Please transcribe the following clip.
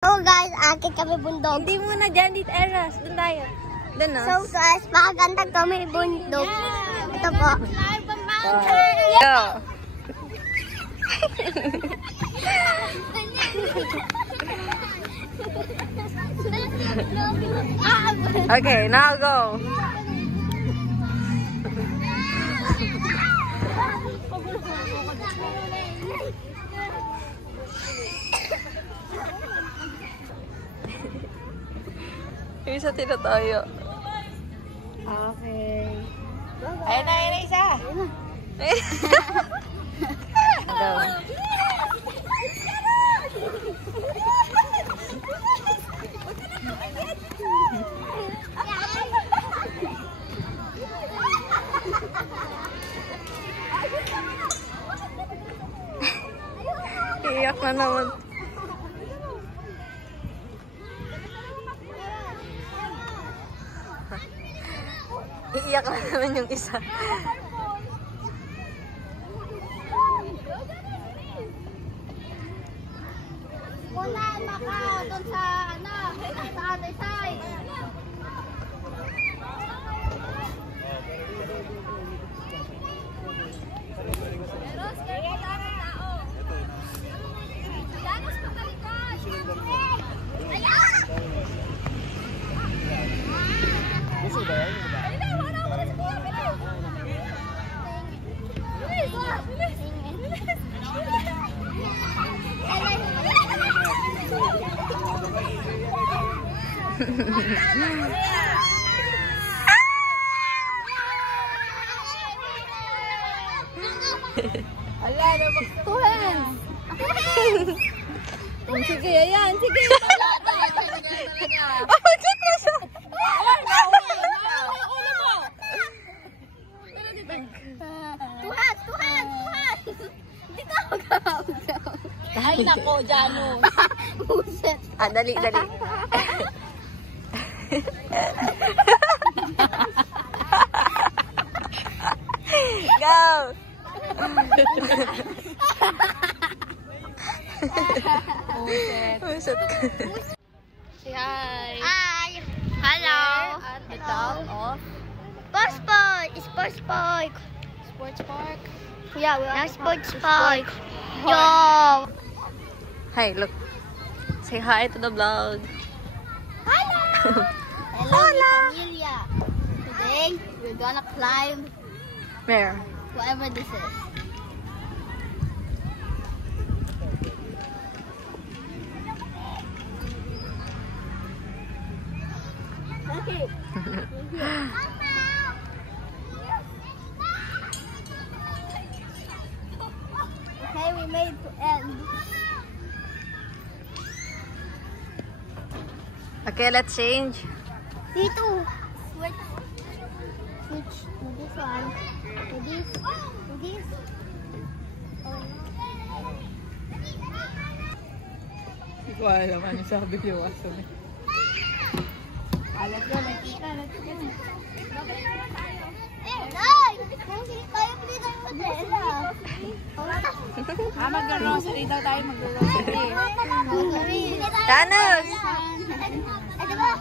So guys, akit kami bundok. Hindi muna dyan, dito Eras. Doon tayo. Doon na. So guys, makaganda kami bundok. Yeah. Ito po. Go! Okay, now go. Isa tila tayo. Okay. Ayun na isa. Go. Iyak na naman. Iiyak na naman yung isa. Wala maka doon sa ano, sa other side. Ala, two hands. Sige, ayan. Sige. Ay, nako, Jano. Dali. Go! Uset ka. Say hi. Hi. Hello. At the top of Sports Park. Sports Park. Sports Park. Yeah, we're at Sports Park. Yo. Hi, look. Say hi to the vlog. Hello. Hello, familia. Today, we're gonna climb Where? whatever this is. Okay. Okay, we made to end. Okay, let's change. Dito. Switch to this one. To this. To this. Hindi ko alam ano sabi yung aso. Alat yun, nakita. Eh, Nay! Tayo pili tayo madela. Mag-grocery daw tayo, mag-grocery. Grocery. Thanos! Eh, diba?